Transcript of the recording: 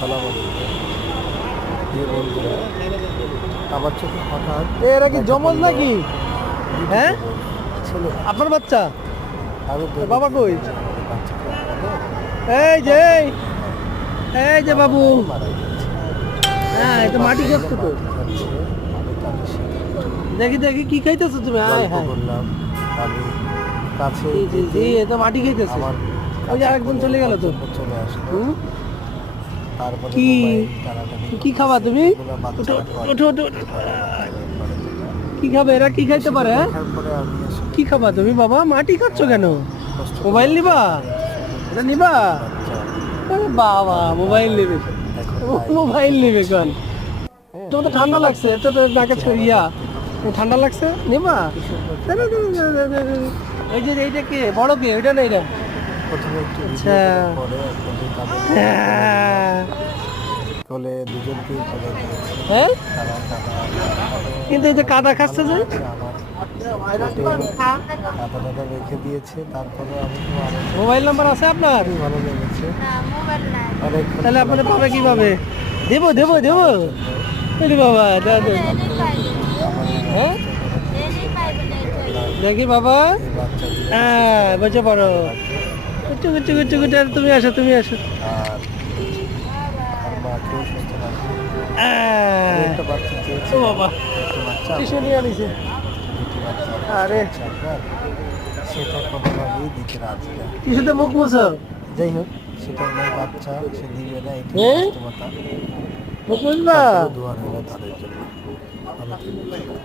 আসসালামু আলাইকুম। যে বন্ধুরা আমার চোখে হঠাৎ এরা কি দেখা জমজ পড়ল নাকি? দুটি হ্যাঁ, যুবক ছেলে। আপনার বাচ্চা? আমি তোর বাবা কই? আমাদের বাচ্চাকে বলে এই যে এই যে বাবা বাবু, মাও মারা গেছে। হ্যাঁ এটা মাটি বাচ্চাগুলো খাচ্ছে তো। মাটি খাচ্ছে। আমি তাদের সাথে দেখি দেখি কি খাইতেছো তুমি? আয় গল্প হ্যাঁ, করলাম। আমি কাছে জি জি জি, যেতে এ তো মাটি খাইতেছে। আমার ওই যে কাছে আরেকজন কোলে চলে গেল ওঠার তো। জন্য চলে আসলো। হুম, তারপরে কি মোবাইল টানাটানি কি খাবা করতেছে, তুমি? যেগুলো উঠো বাচ্চারা করে, উঠো উঠো উঠো। যেভাবে বাচ্চারা করে যেটা। কি খাবে এরা? কি খাইতে সেটা পারে? হ্যাঁ, দেখার পরে আমি আসলে কি খাবা খুবই তুমি বাবা? মাটি খাচ্ছ কেন? কষ্ট মোবাইল পেলাম যে নিবা? এখানে এত সুন্দর এটা মিষ্টি নিবা? সুন্দর বাচ্চা আরে বাবা, তাদের মোবাইল বাবা নেবে। এখন নাই, মোবাইল দুঃখে নেবে করছে। কোন? হ্যাঁ, তোমার তো ঠান্ডা ওদের লাগছে, এটা তো নাকে চেহারা ইয়া দেখতে খুব ঠান্ডা লাগছে, নিবা? কি সুন্দর খেলা করছে। এই যে এইটা কে বড়, কে এটা না এটা? প্রথমে একটু আচ্ছা, ভিডিও করার পরে একসাথে তাদেরকে কোলে নিলাম। কোলে দুজনকেই কোলে নিয়েছি। হ্যাঁ, তারা কাদা কিন্তু এই যে কাদা খাচ্ছে যে, লেগেছে আমার ঠোঁটে কাদা টাদা রেখে দিয়েছে। তারপরে আমি খুব আনন্দ মোবাইল নাম্বার পেয়েছি, আছে আপনার? খুবই ভালো লেগেছে। না মোবাইল নাই। অনেকক্ষণ তাহলে খেলা আপনাদের পাবে করেছি। কিভাবে? দেবো দেবো শেষে দেবো, তাদের জন্য আরে বাবা দাও দাও। এলেই পাইবে, খাবারের হ্যাঁ, ব্যবস্থা করে দিয়েছে। এলেই পাইবে না এটা। আল্লাহ দেখি বাবা, এই বাচ্চাগুলোকে হ্যাঁ সুস্থ বসে রাখুক, পড়ো। ভালো রাখুক। কুচু কুচু কুচু কুচু, আর তুমি আসো তুমি আসো। আর আর মাকেও সুস্থ রাখুক। আমি হ্যাঁ, একটা বাচ্চা চেয়েছি, ও বাবা, একটা বাচ্চা টিসু আমার নিয়ে আনিছে। দুটি বাচ্চা আরে, হচ্ছে আপনার, সেটা কোনোভাবেই দিতে রাজি না। টিসুতে মুখ মুছো। যাই হোক, সেটা আমার বাচ্চা, সে দিবে না, এটাই হ্যাঁ, বাস্তবতা। মুখ মুছবা? তারপরে দোয়া রইল তাদের জন্য। ভালো থাকবেন।